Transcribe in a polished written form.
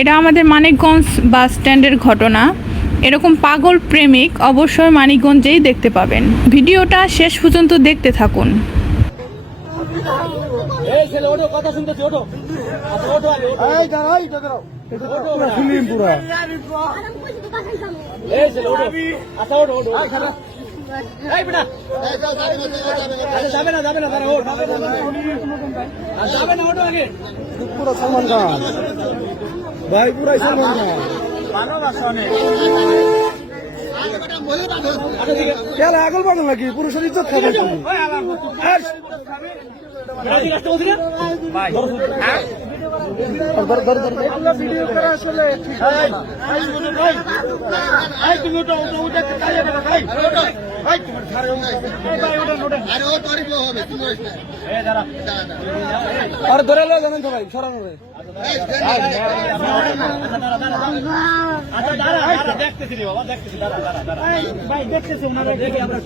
এটা আমাদের মানিকগঞ্জ বাস স্ট্যান্ডের ঘটনা। এরকম পাগল প্রেমিক অবশ্যই মানিকগঞ্জেই দেখতে পাবেন। ভিডিওটা শেষ পর্যন্ত দেখতে থাকুন। সলমান খান ভাই পুরাই সলমান খান আগল পাগল নাকি পুরুষের ইজ্জত খাবে আর ধরে লো জানেন তো ভাই সরানো রে দেখতেছি রে বাবা দেখতেছি দাঁড়া ভাই দেখতেছি ওনারা দেখি আমরা